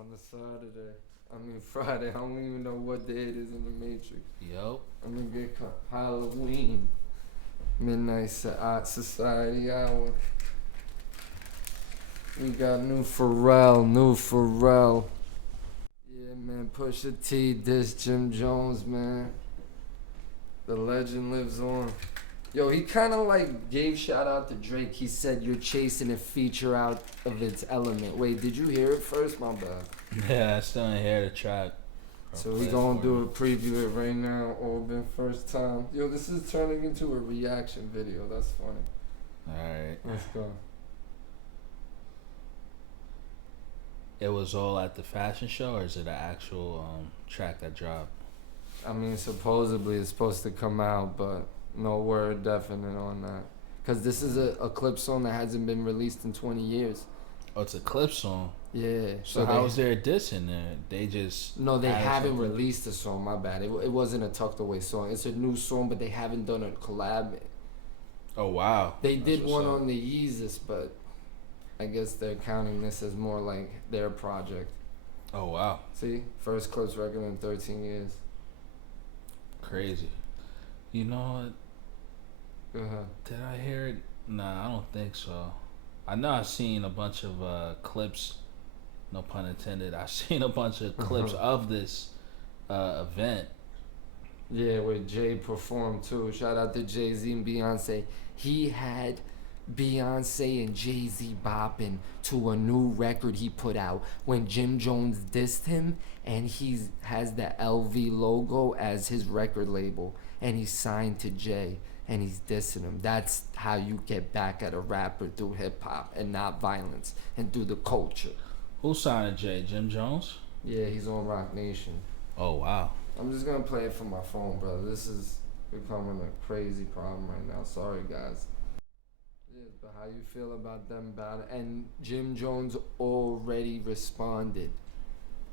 on the Saturday. Friday. I don't even know what day it is in the Matrix. Yup. I'm gonna get Halloween. Midnight Society Hour. We got new Pharrell. Yeah, man. Pusha T, diss Jim Jones, man. The legend lives on. Yo, he kind of like gave shout out to Drake. He said, "You're chasing a feature out of its element." Wait, did you hear it first? My bad. Yeah, I still ain't hear the track. So we gonna do a preview it right now. ALBAN first time. Yo, this is turning into a reaction video. That's funny. Alright. Let's go. It was all at the fashion show, or is it an actual track that dropped? Supposedly it's supposed to come out, but no word definite on that. Cause this is a clip song that hasn't been released in 20 years. Oh, it's a clip song. Yeah. So how is there a diss in there? They just they haven't released a song. My bad. It wasn't a tucked away song. It's a new song, but they haven't done a collab. Oh wow. They did one on the Yeezus, but I guess they're counting this as more like their project. Oh wow. See, first Clips record in 13 years. Crazy. You know what? Go ahead. Did I hear it? Nah, I don't think so. I know I've seen a bunch of clips, no pun intended. I've seen a bunch of clips of this event. Yeah, where Jay performed too. Shout out to Jay-Z and Beyonce. He had Beyonce and Jay-Z bopping to a new record he put out when Jim Jones dissed him, and he has the LV logo as his record label, and he's signed to Jay, and he's dissing him. That's how you get back at a rapper, through hip-hop and not violence, and through the culture. Who signed Jay? Jim Jones? Yeah, he's on Rock Nation. Oh wow. I'm just gonna play it from my phone, brother. This is becoming a crazy problem right now. Sorry, guys. Yeah, but how you feel about them battle? And Jim Jones already responded.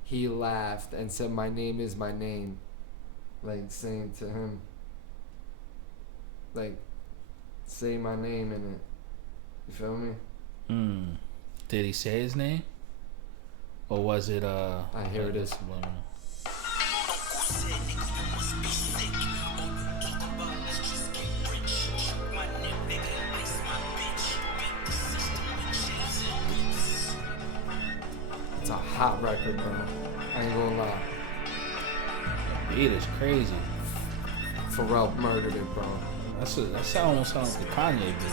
He laughed and said, "My name is my name," like saying to him, like, say my name in it. You feel me? Did he say his name? Or was it I hear this. It's a hot record, bro. I ain't gonna lie. Beat is crazy. Pharrell murdered it, bro. That almost sounds like a Kanye beat.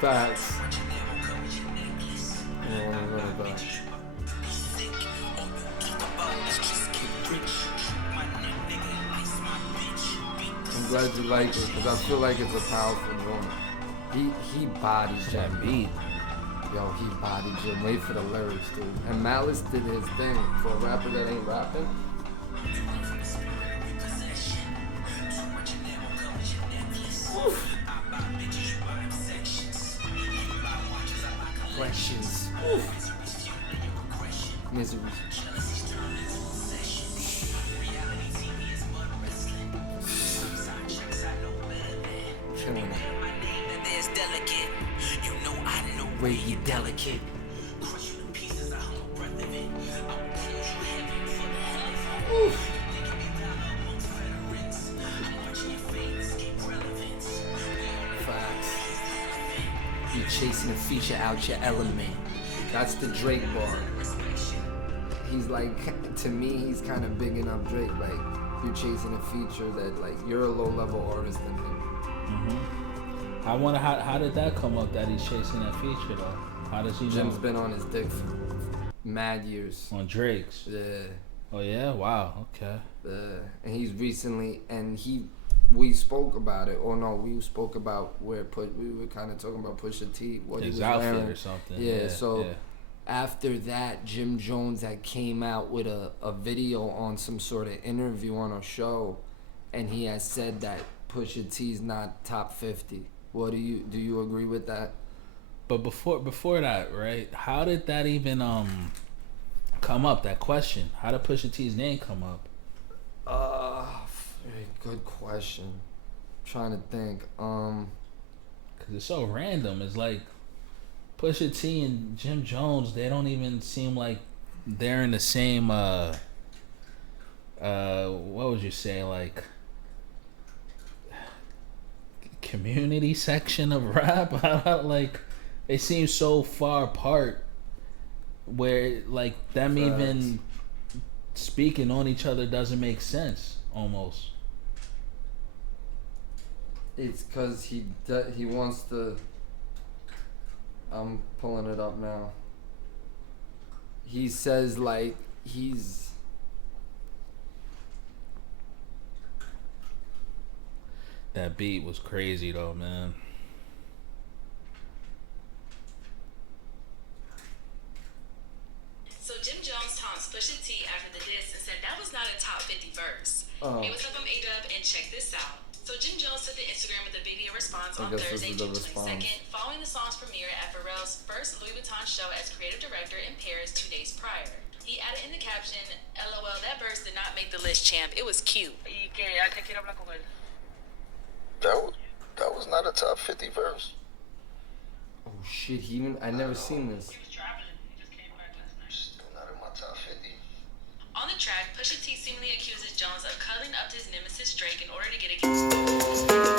Facts. Back. I'm glad you like it, because I feel like it's a powerful joint. He bodies That beat. Yo, he bodied Jim. Wait for the lyrics, dude. And Malice did his thing. For a rapper that ain't rapping. Oof. Questions. Oof. Misery. Killing it. Way you delicate. Oof. Facts. You chasing a feature out your element. That's the Drake bar. He's like, to me, he's kind of bigging up Drake. Like, you're chasing a feature that, like, you're a low-level artist than him. I wonder how did that come up that he's chasing that feature though? How does he know? Jim's been on his dick for mad years. On Drake's? Yeah. Oh yeah? Wow, okay. And he's recently, we spoke about it, or no, we spoke about we were kind of talking about Pusha T, what his he was outfit wearing. or something. Yeah, after that, Jim Jones had came out with a video on some sort of interview on a show, and he has said that Pusha T's not top 50. Do you agree with that? But before that, right? How did that even come up? That question. How did Pusha T's name come up? Very good question. I'm trying to think. Cause it's so random. It's like Pusha T and Jim Jones. They don't even seem like they're in the same what would you say, like, community section of rap? Like, they seem so far apart where, like, them even speaking on each other doesn't make sense almost. It's because he wants to. I'm pulling it up now. He says like he's. That beat was crazy though, man. So Jim Jones taunts Pusha T after the diss and said that was not a top 50 verse. Oh. Hey, what's up? I'm A-Dub, and check this out. So Jim Jones took to Instagram with a video response I on guess Thursday, this is the June response. 22nd, following the song's premiere at Pharrell's first Louis Vuitton show as creative director in Paris 2 days prior. He added in the caption, "LOL, that verse did not make the list, champ. It was cute." That was not a top 50 verse. Oh shit! I never seen this. Still not in my top 50. On the track, Pusha T seemingly accuses Jones of cuddling up to his nemesis Drake in order to get a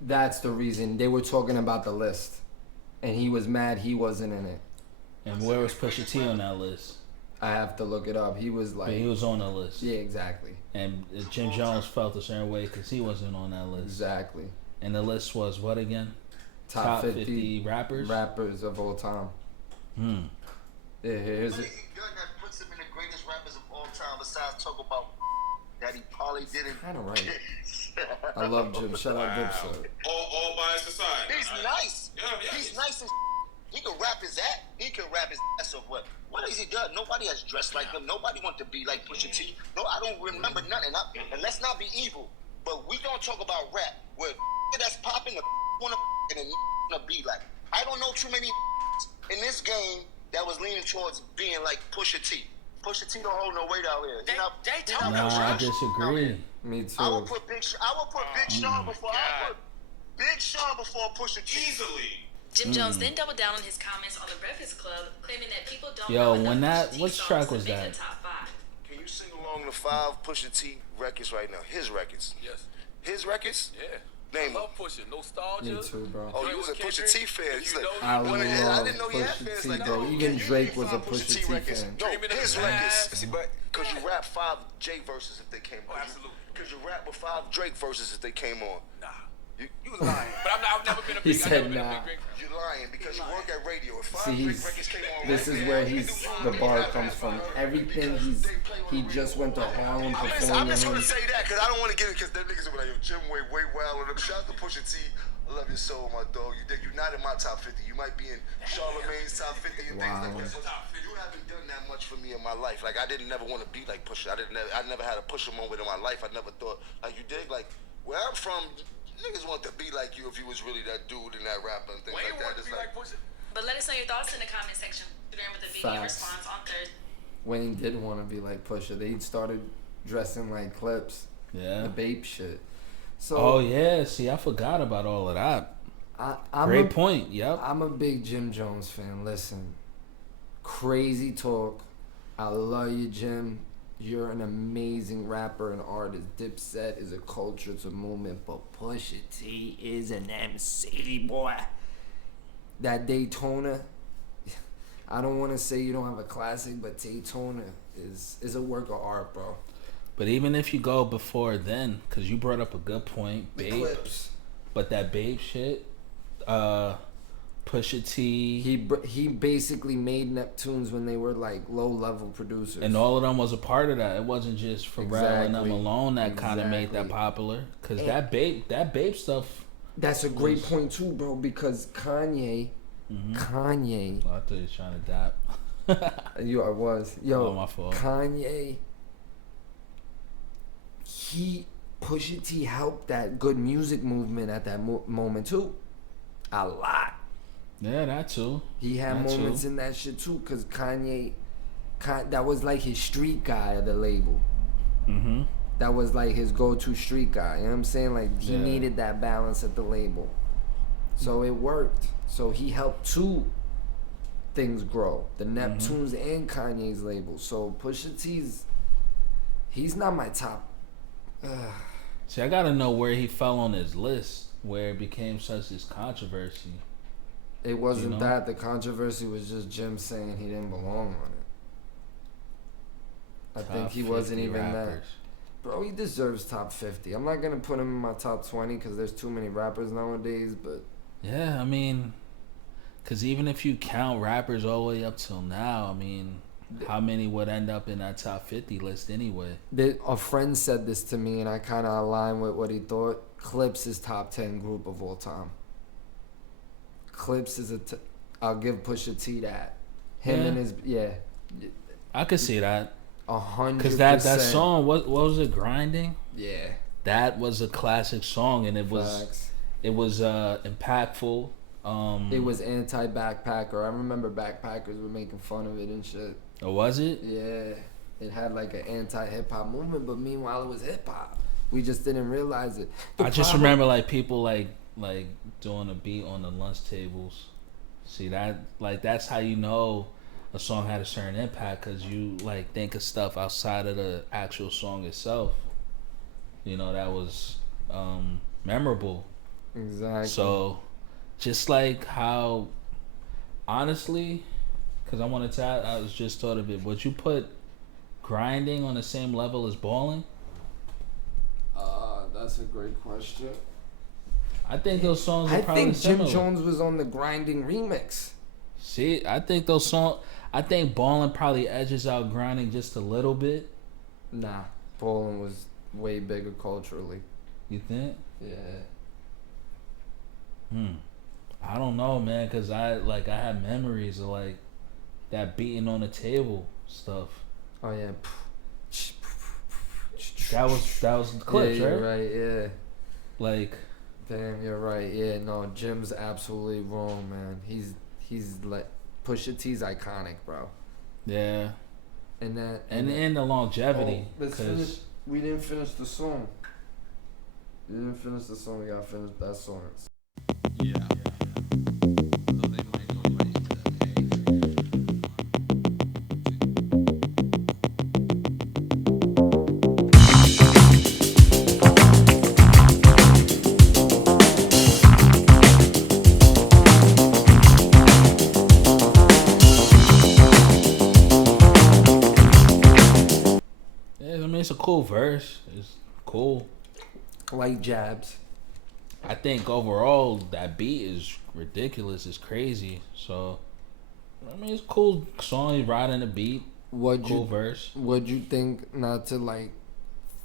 That's the reason they were talking about the list, and he was mad he wasn't in it. And where was Pusha T on that list? I have to look it up. He was like, But he was on the list. yeah, exactly, And Jim Jones felt a certain way because he wasn't on that list. exactly. And the list was what again? Top 50 rappers? rappers of all time. Hmm. Yeah, here's What it. has he done that puts him in the greatest rappers of all time besides talk about that he probably didn't? Kind of right. I love Jim. Shout out Dipset. All by his side. He's nice. Yeah. He's nice as he can rap his ass. He can rap his ass off. What has he done? Nobody has dressed like him. Nobody want to be like Pusha T. No, I don't remember nothing. And let's not be evil, but we don't talk about rap where that's popping. Want to be like. I don't know too many in this game that was leaning towards being like Pusha T. Pusha T don't hold no weight out here. Nah, I disagree. Me too. I would put Big Sean before I would put Big Sean before Pusha T. Easily. Jim Jones then doubled down on his comments on the Breakfast Club, claiming that people don't Yo, know when enough that- Pusha T which songs track to was make that? the top 5. Can you sing along the 5 Pusha T records right now? His records. Yes. His records? Yeah. Name them. Love Pusha. Nostalgia. Me too, bro. Oh, you was a Pusha T fan. He's like, I well, love I didn't know you had Pusha fans T, like bro. that. Even Can Drake you was a find Pusha T records? fan. No, Dreaming of his the records. past. But could you rap 5 J verses if they came on? Oh, absolutely. Could you rap with 5 Drake verses if they came on? Nah. You was lying. But I've never been a He big. said I've never been nah. a big Drake fan. You're lying because you work at radio. If 5 See, Drake he's records came on, this right is now, where you he's could do the 5 bar Drake comes records. from. Everything he just went to Harlem I'm performing. just gonna say that because I don't want to get it because them niggas will be like, yo, Jim way wild on them. Shout out to Pusha T. I love your soul, my dog. You're not in my top 50. You might be in Charlemagne's top 50 and things like that. But you haven't done that much for me in my life. Like I didn't never want to be like Pusha. I never had a Pusha moment in my life. I never thought like you dig. Like where I'm from, niggas want to be like you if you was really that dude and that rapper and things Wayne like that. wanted to It's be like like Pusha. But let us know your thoughts in the comment section with a video Facts. response on Thursday. Wayne did want to be like Pusha. They started dressing like Clips, Yeah. the Bape shit. So Oh yeah, see, I forgot about all of that. I'm Great a, point. Yep. I'm a big Jim Jones fan. Listen, crazy talk. I love you, Jim. You're an amazing rapper and artist. Dipset is a culture, it's a movement, but Pusha T is an MC, boy. That Daytona, I don't want to say you don't have a classic, but Daytona is a work of art, bro. But even if you go before then, because you brought up a good point, The Babe. Clips. But that Babe shit, Pusha T, He basically made Neptunes when they were like low level producers. and all of them was a part of that. It wasn't just Pharrell and them Exactly. alone that kind of made that Exactly. popular. Cause that babe stuff. That's a great point too, bro. Because Kanye, Oh, I thought he was trying to dap. I was. Yo, Oh, my fault. Kanye, Pusha T helped that good music movement at that moment too. A lot. Yeah, that too. He had That moments too. in that shit too, cause Kanye, that was like his street guy of the label. Mm-hmm. That was like his go-to street guy. You know what I'm saying? Like he Yeah. needed that balance at the label, so it worked. So he helped two things grow: the Neptunes and Kanye's label. So Pusha T's, he's not my top. See, I gotta know where he fell on his list, where it became such this controversy. It wasn't know? that. The controversy was just Jim saying he didn't belong on it. I think he wasn't 50 even that. rappers. Bro, he deserves top 50. I'm not gonna put him in my top 20 because there's too many rappers nowadays. But Yeah, I mean, because even if you count rappers all the way up till now, I mean, how many would end up in that top 50 list anyway? a friend said this to me, and I kind of align with what he thought. Clips is top 10 group of all time. Clips is I'll give Pusha T that. Him Yeah. and his I could see that. 100%. Because that song, what was it, Grinding? Yeah. That was a classic song, and it was Facts. impactful. It was anti-backpacker. I remember backpackers were making fun of it and shit. Or was it? Yeah, it had like an anti-hip-hop movement, but meanwhile it was hip-hop. We just didn't realize it. I just remember like people like doing a beat on the lunch tables. See that, like, that's how you know a song had a certain impact, because you like think of stuff outside of the actual song itself. You know, that was memorable. Exactly. So just like how, honestly, because I wanted to, I was just thought of it. Would you put Grinding on the same level as Balling? That's a great question. I think those songs are I probably think Jim similar. Jones was on the Grinding remix. See, I think those songs. I think Ballin' probably edges out Grinding just a little bit. Nah, Ballin' was way bigger culturally. You think? Yeah. I don't know, man, because I had memories of like that beating on the table stuff. Oh yeah. That was the clips, yeah, right? you're right. Yeah. Like, Damn, you're right. Yeah, no, Jim's absolutely wrong, man. He's like Pusha T's iconic, bro. yeah, And that and the longevity. let's 'cause- finish. We didn't finish the song. We didn't finish the song. We gotta finish that song. Yeah, I mean, it's a cool verse. It's cool. Like jabs. I think overall that beat is ridiculous. It's crazy. So, I mean, it's a cool song. He's riding the beat. Cool verse. What'd you think? Not to like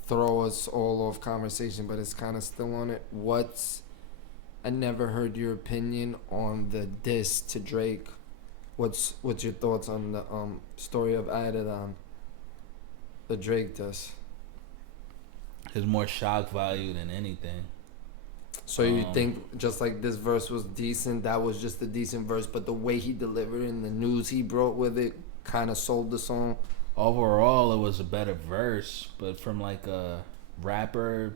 throw us all off conversation, but it's kind of still on it. I never heard your opinion on the diss to Drake. What's your thoughts on the story of Adidon? The Drake diss. It's more shock value than anything. So you think just like this verse was decent, that was just a decent verse, but the way he delivered it and the news he brought with it kind of sold the song? Overall, it was a better verse, but from like a rapper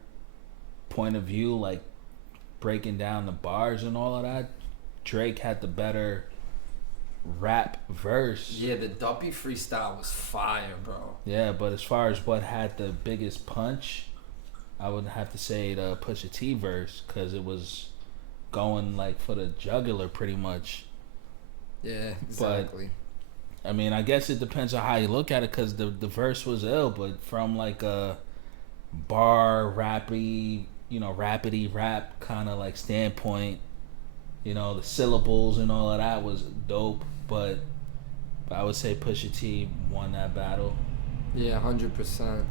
point of view, like breaking down the bars and all of that, Drake had the better rap verse. Yeah, the Duppy freestyle was fire, bro. Yeah, but as far as what had the biggest punch, I would have to say the Pusha T verse, because it was going like for the jugular pretty much. Yeah, exactly. I mean, I guess it depends on how you look at it, because the verse was ill, but from like a bar rappy, rapidy rap kind of like standpoint, You know, the syllables and all of that was dope, but I would say Pusha T won that battle. Yeah, 100%.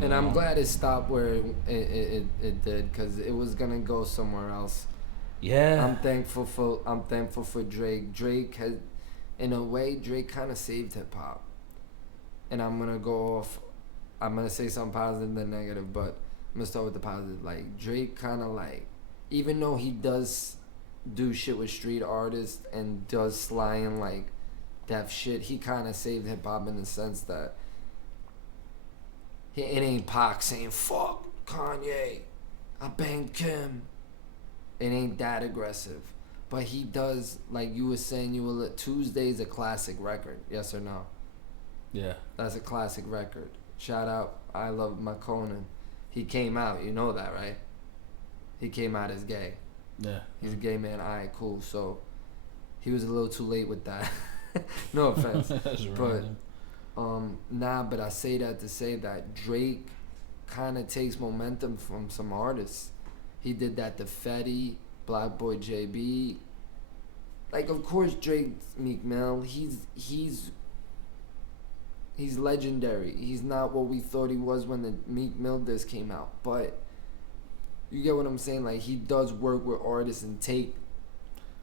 And I'm glad it stopped where it did, because it was gonna go somewhere else. Yeah. I'm thankful for Drake. Drake has, in a way, Drake kind of saved hip hop. And I'm gonna say something positive than negative, but I'm gonna start with the positive. Like, Drake kind of, like, even though he does do shit with street artists and does sly and like deaf shit, he kind of saved hip hop in the sense that it ain't Pac saying fuck Kanye, I banged Kim. It ain't that aggressive, but he does, like you were saying, Tuesday's a classic record. Yes or no? Yeah. That's a classic record. Shout out, I love my Conan. He came out, you know that, right? He came out as gay. Yeah. He's a gay man. Alright, cool. So he was a little too late with that. No offense. But but I say that to say that Drake kind of takes momentum from some artists. He did that to Fetty, Black Boy JB. Like, of course, Drake's Meek Mill. He's legendary. He's not what we thought he was when the Meek Mill disc came out. But you get what I'm saying? Like, he does work with artists and take.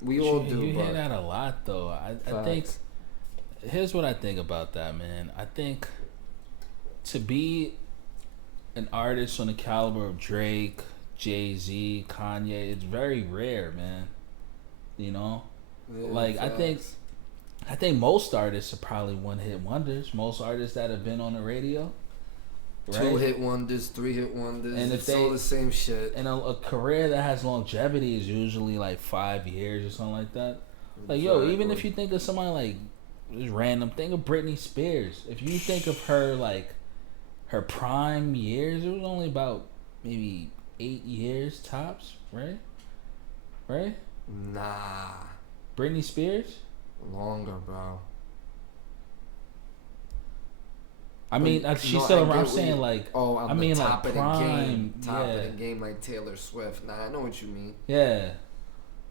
We all do. You hear that a lot, though. I think. Here's what I think about that, man. I think to be an artist on the caliber of Drake, Jay-Z, Kanye, it's very rare, man. You know, Yeah, like facts. I think most artists are probably one-hit wonders. Most artists that have been on the radio, right? 2-hit wonders, 3-hit wonders, And if it's all the same shit. And a career that has longevity is usually like 5 years or something like that. Like, yo, even if you think of somebody like just random, think of Britney Spears. If you think of her, like, her prime years, it was only about maybe 8 years tops, right? Right? Nah. Britney Spears? Longer, bro. I mean, she's still around. I'm saying, like, I mean, top like, of prime, the game. Top yeah. of the game, like Taylor Swift. Nah, I know what you mean. Yeah.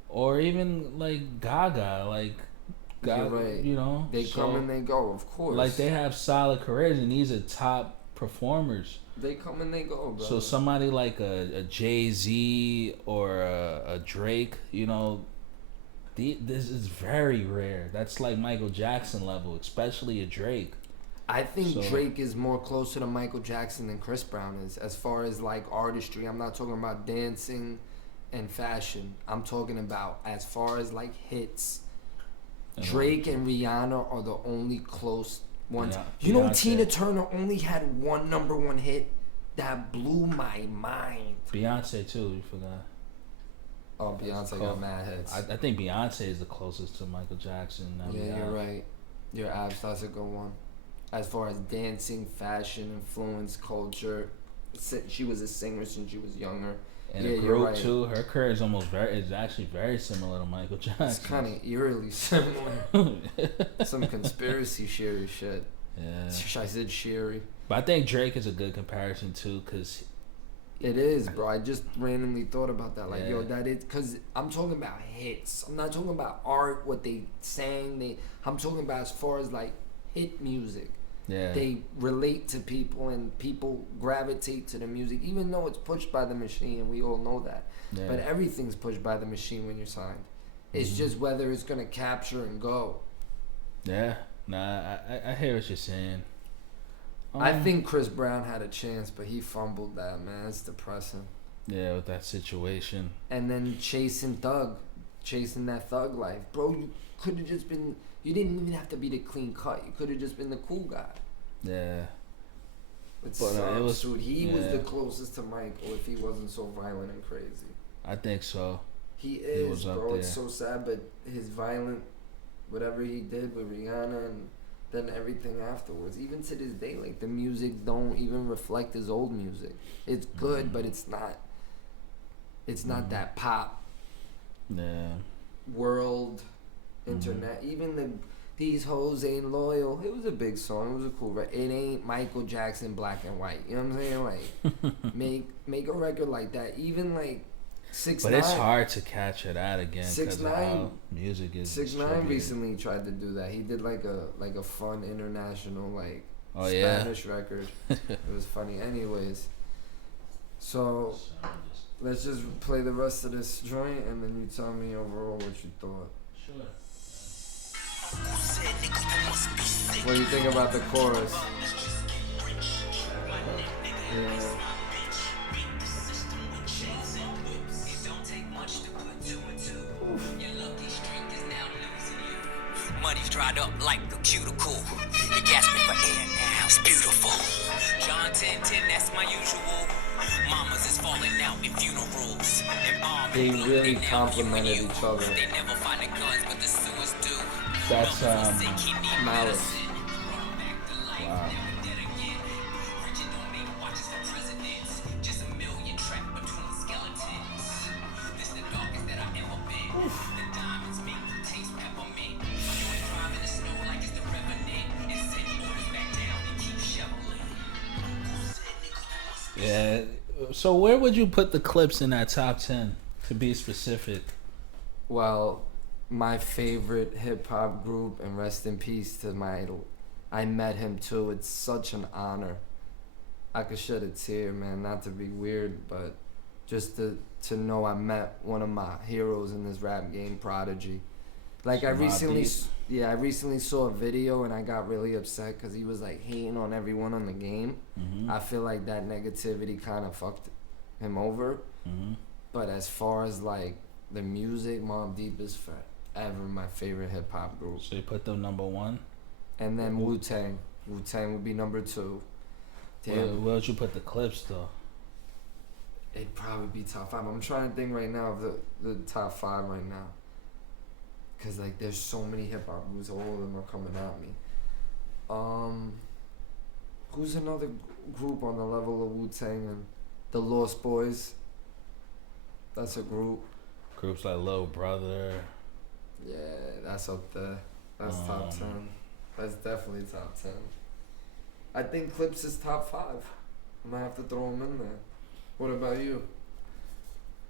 Or even, like, Gaga. Like, You're right. You know? They come and they go, of course. Like, they have solid careers, and these are top performers. They come and they go, bro. So somebody like a Jay-Z or a Drake, you know, this is very rare. That's like Michael Jackson level, especially a Drake. I think Drake is more closer to Michael Jackson than Chris Brown is, as far as like artistry. I'm not talking about dancing and fashion. I'm talking about as far as like hits. Drake and Rihanna are the only close ones. You know, Tina Turner only had one #1 hit that blew my mind. Beyonce too, you forgot. Oh, Beyonce got mad hits. I think Beyonce is the closest to Michael Jackson. Yeah, you're right. You're that's a good one. As far as dancing, fashion, influence, culture, she was a singer since she was younger. And a group too. Her career is actually very similar to Michael Jackson. It's kind of eerily similar. Some conspiracy theory shit. Yeah. I said Sherry. But I think Drake is a good comparison too, cause it is, bro. I just randomly thought about that. Like, yo, that is, cause I'm talking about hits. I'm not talking about art, what they sang. I'm talking about as far as like hit music. Yeah. They relate to people and people gravitate to the music, even though it's pushed by the machine, and we all know that. Yeah. But everything's pushed by the machine when you're signed. It's just whether it's gonna capture and go. Yeah. Nah, I hear what you're saying. I think Chris Brown had a chance, but he fumbled that, man. It's depressing. Yeah, with that situation. And then chasing that thug life. Bro, you could have just been, you didn't even have to be the clean cut. You could have just been the cool guy. Yeah. But it was, he was the closest to Michael if he wasn't so violent and crazy. I think so. He is, bro. It's so sad, but his violent, whatever he did with Rihanna and then everything afterwards, even to this day, like the music don't even reflect his old music. It's good, but it's not that pop. Yeah. World, internet, even these hoes ain't loyal. It was a big song. It was a cool record. It ain't Michael Jackson Black and White. You know what I'm saying? Like, make a record like that. Even like But it's hard to capture that again because of 6ix9ine how music is 6ix9ine distributed. recently tried to do that. He did like a fun international Oh, yeah? Spanish record. It was funny. Anyways, so let's just play the rest of this joint and then you tell me overall what you thought. Sure. What do you think about the chorus? Yeah. Money's dried up like the cuticle. You gasping for air now, it's beautiful. John 10:10, that's my usual. Mamas is falling out in funerals. They really complimented each other. They never find the guns, but the sewers do. That's Malice. wow. Yeah. So where would you put the Clips in that top 10? To be specific. Well, my favorite hip hop group, and rest in peace to my idol. I met him too. It's such an honor. I could shed a tear, man. Not to be weird, but just to know I met one of my heroes in this rap game, Prodigy. Like I recently saw a video and I got really upset because he was like hating on everyone on the game. Mm-hmm. I feel like that negativity kind of fucked him over. Mm-hmm. But as far as like the music, Mobb Deep is forever my favorite hip hop group. So you put them number 1? And then Wu-Tang. Wu-Tang would be number 2. Where would you put the Clips though? It'd probably be top 5. I'm trying to think right now of the top 5 right now. Cause like there's so many hip hop groups, all of them are coming at me. Who's another group on the level of Wu-Tang and the Lost Boys? That's a group. Groups like Lil Brother. Yeah, that's up there. That's top 10. That's definitely top 10. I think Clips is top 5. I might have to throw them in there. What about you?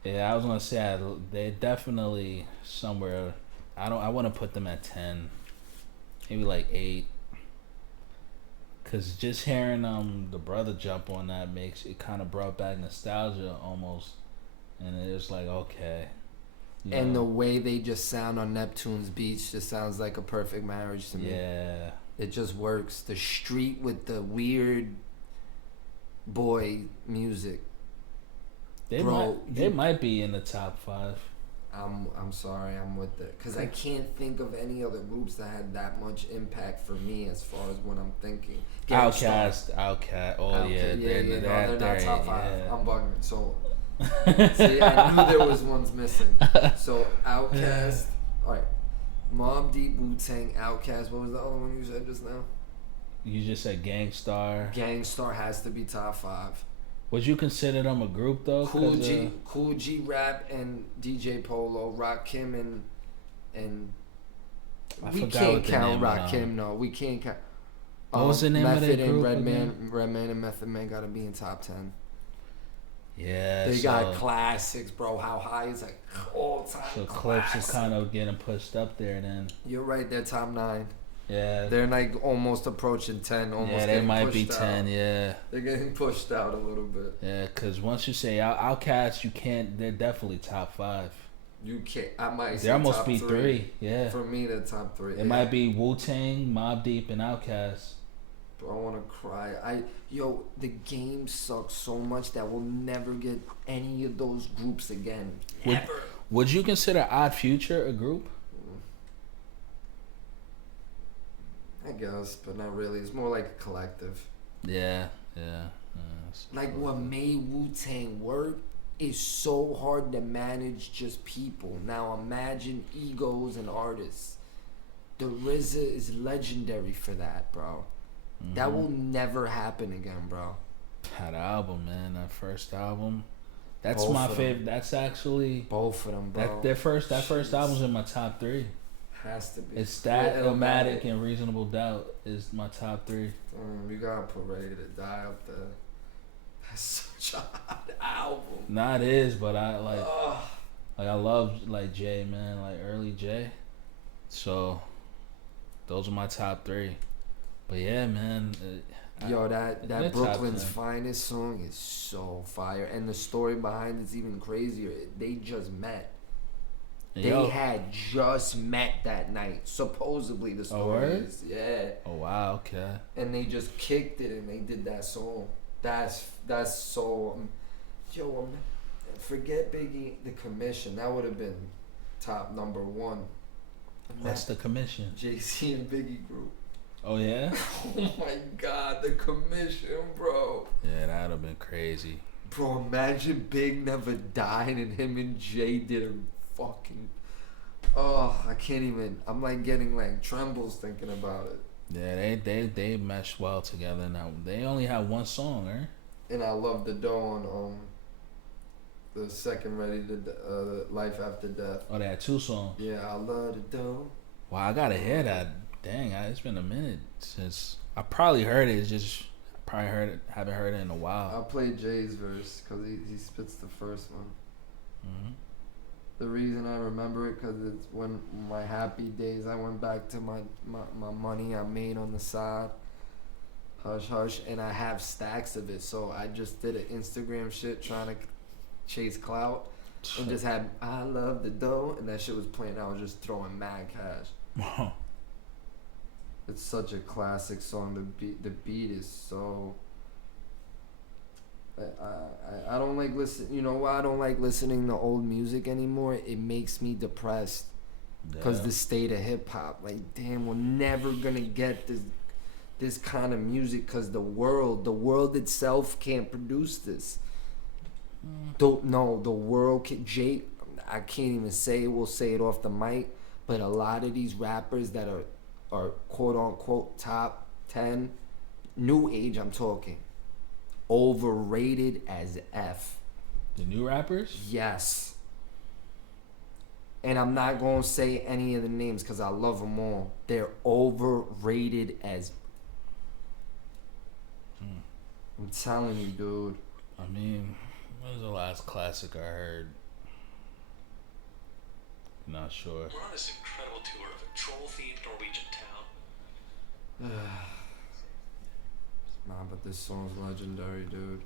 Yeah, I was gonna say they definitely somewhere. I want to put them at 10, maybe like 8. Cause just hearing the brother jump on that makes it kind of brought back nostalgia almost, and it's like okay. And the way they just sound on Neptune's beats just sounds like a perfect marriage to me. Yeah. It just works. The street with the weird boy music. They might be in the top 5. I'm sorry, I'm with it. Because I can't think of any other groups that had that much impact for me as far as what I'm thinking. Outkast. Oh, yeah. They're not top 5. Yeah. I'm bugging. So, see, I knew there was ones missing. So, Outkast. All right. Mobb Deep, Wu-Tang, Outkast. What was the other one you said just now? You just said Gangstar. Gangstar has to be top 5. Would you consider them a group though? Cool G Rap and DJ Polo, Rakim and we can't count Rakim. No, we can't count. What was the name of that group? Redman and Method Man gotta be in top 10. Yeah, they got classics, bro. How high is like all time? So Clips is kind of getting pushed up there. Then you're right. They're top 9. Yeah, they're like almost approaching 10. Yeah, they might be 10. Out. Yeah, they're getting pushed out a little bit. Yeah, because once you say Outkast, you can't. They're definitely top 5. You can't. I might. They almost be 3. Yeah. For me, they're top 3. It might be Wu-Tang, Mobb Deep, and Outkast. Bro, I want to cry. The game sucks so much that we'll never get any of those groups again. Ever. Would you consider Odd Future a group? I guess, but not really. It's more like a collective. Yeah. Like what made Wu-Tang work is so hard to manage just people. Now imagine egos and artists. The RZA is legendary for that, bro. Mm-hmm. That will never happen again, bro. That album, man. That first album. That's both my favorite. That's actually both of them, bro. That first album's in my top 3. Has to be. It's that, Illmatic, and Reasonable Doubt is my top 3. You gotta put Ready to Die up there. That's such a hot album. Nah, it is, but I like. Like I love like Jay, man, like early Jay. So those are my top 3. But yeah, man. Yo, that in the top Brooklyn's 10. Finest song is so fire, and the story behind it's even crazier. They just met. They Yo. had just met that night. Supposedly the story word? is, yeah. Oh wow, okay. And they just kicked it and they did that song. That's so. Forget Biggie, the Commission. That would have been top number 1. What's the Commission? JC and Biggie group. Oh yeah. Oh my God, the Commission, bro. Yeah, that'd have been crazy. Bro, imagine Big never died and him and Jay did a fucking. Oh, I can't even. I'm like getting like trembles thinking about it. Yeah, they meshed well together. Now they only had one song, right? And I love the dough on the second Ready to Life After Death. Oh, they had 2 songs. Yeah, I love the dough. Wow, I gotta hear that. Dang, it's been a minute since I probably heard it. It's just haven't heard it in a while. I'll play Jay's verse because he spits the first one. Mm-hmm. The reason I remember it because it's when my happy days. I went back to my money I made on the side. Hush hush, and I have stacks of it. So I just did an Instagram shit trying to chase clout, and just had I love the dough, and that shit was playing. I was just throwing mad cash. It's such a classic song. The beat is so. I don't like listen. You know why I don't like listening to old music anymore? It makes me depressed. Cause the state of hip hop, like damn, we're never gonna get this kind of music. Cause the world itself can't produce this. The world can. I can't even say it. We'll say it off the mic. But a lot of these rappers that are quote unquote top 10, new age. I'm talking. Overrated as F. The new rappers? Yes. And I'm not going to say any of the names because I love them all. They're overrated as... I'm telling you, dude. I mean, when was the last classic I heard? Not sure. We're on this incredible tour of a troll-themed Norwegian town. Nah, but this song's legendary, dude.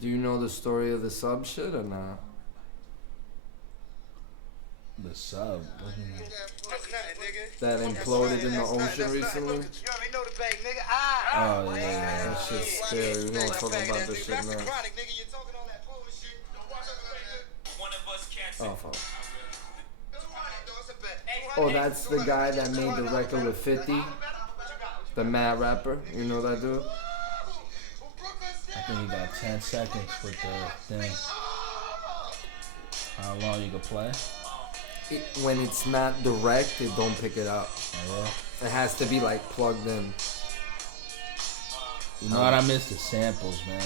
Do you know the story of the sub shit or not? The sub? That imploded in the ocean recently? Oh, yeah, that shit's scary. We're gonna talk about this shit now. Oh, fuck. Oh, that's the guy that made the record with 50? The mad rapper? You know that dude? I think you got 10 seconds with the thing. How long you can play? When it's not direct, it don't pick it up. Oh, yeah. It has to be like plugged in. You know what? I miss the samples, man.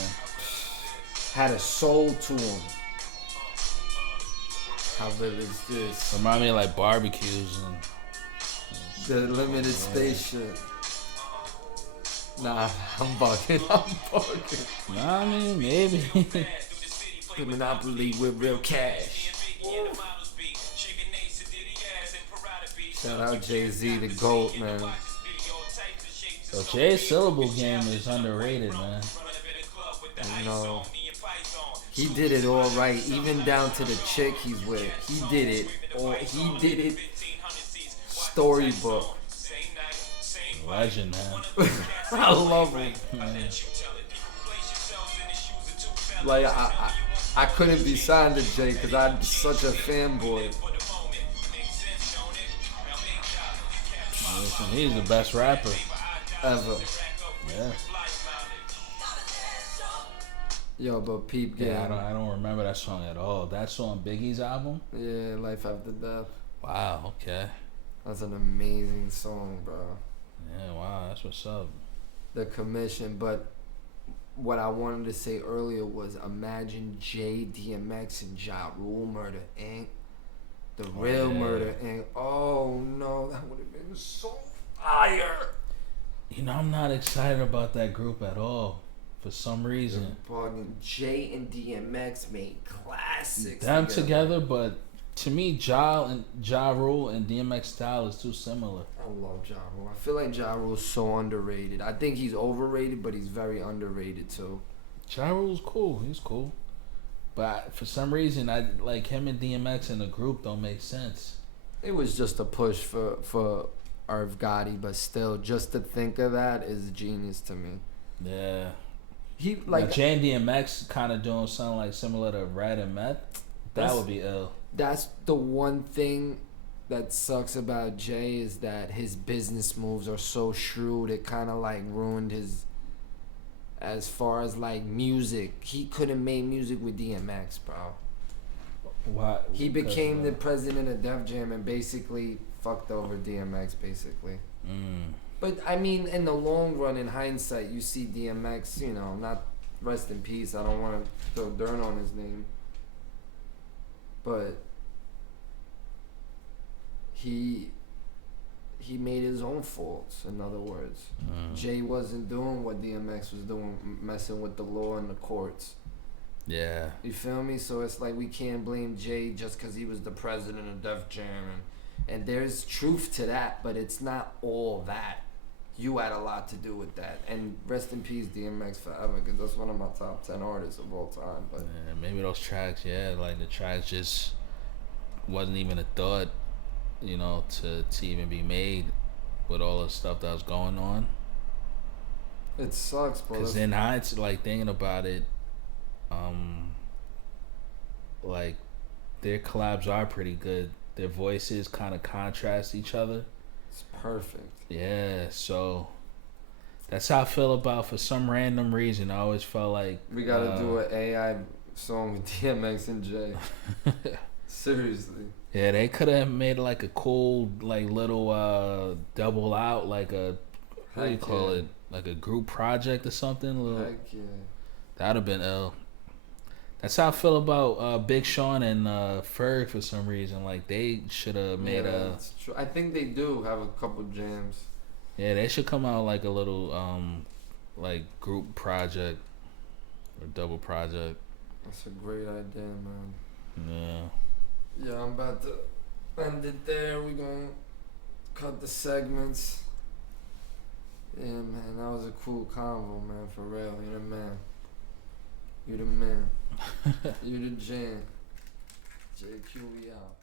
Had a soul to him. How vivid is this? Remind me of like barbecues and The limited space shit. Nah, I'm bugging. I'm bugging. Nah, I mean, maybe. The Monopoly with real cash. Shout out Jay-Z, the GOAT, man. So Jay's syllable game is underrated, man. No. He did it all right, even down to the chick he's with. He did it. He did it. Storybook. Legend, man. I love him. Like I couldn't be signed to Jay because I'm such a fanboy. Listen, he's the best rapper Ever. Yeah. Yo, but peep game. Yeah, I don't remember that song at all. That's on Biggie's album? Yeah, Life After Death. Wow, okay. That's an amazing song, bro. Yeah, wow, that's what's up. The Commission, but what I wanted to say earlier was imagine J, DMX, and Ja Rule Murder Inc. The real Murder Inc. Oh no, that would have been so fire. You know, I'm not excited about that group at all. for some reason. Bugging. Jay and DMX made classics. Them together, but to me, Ja Rule and DMX style is too similar. I love Ja Rule. I feel like Ja Rule's so underrated. I think he's overrated, but he's very underrated too. Ja Rule's cool. He's cool. But for some reason, I like him and DMX in a group don't make sense. It was just a push for Irv Gotti, but still, just to think of that is genius to me. Yeah. He Like like Jay and DMX kind of doing something like similar to Red and Meth. That would be ill. That's the one thing that sucks about Jay is that his business moves are so shrewd. It kind of like ruined his. As far as like music, he couldn't make music with DMX, bro. Why? He became the president of Def Jam and basically fucked over DMX, basically. But I mean, in the long run, in hindsight, you see DMX, you know, not rest in peace. I don't want to throw dirt on his name, but he made his own faults. In other words, Jay wasn't doing what DMX was doing, messing with the law and the courts. Yeah. You feel me? So it's like we can't blame Jay just because he was the president of Def Jam, and there's truth to that, but it's not all that. You had a lot to do with that, and rest in peace, DMX forever, because that's one of my top 10 artists of all time. But yeah, maybe those tracks, like the tracks just wasn't even a thought, you know, to even be made with all the stuff that was going on. it sucks, bro. Because in hindsight, like thinking about it, like their collabs are pretty good. Their voices kind of contrast each other. It's perfect. Yeah, so that's how I feel about. For some random reason, I always felt like We gotta do an AI song with DMX and Jay. Seriously. Yeah, they could have made like a cool, like little double out, like a what do you call it, like a group project or something. Little, Heck yeah. that'd have been ill. That's how I feel about Big Sean and Ferg for some reason. Like they should have made a. That's true. I think they do have a couple jams. Yeah, they should come out like a little like group project or double project. That's a great idea, man. Yeah. Yeah, I'm about to end it there. We gonna cut the segments. Yeah, man, that was a cool convo, man. For real, you're the man. You the man. You the jam. JQ, we out.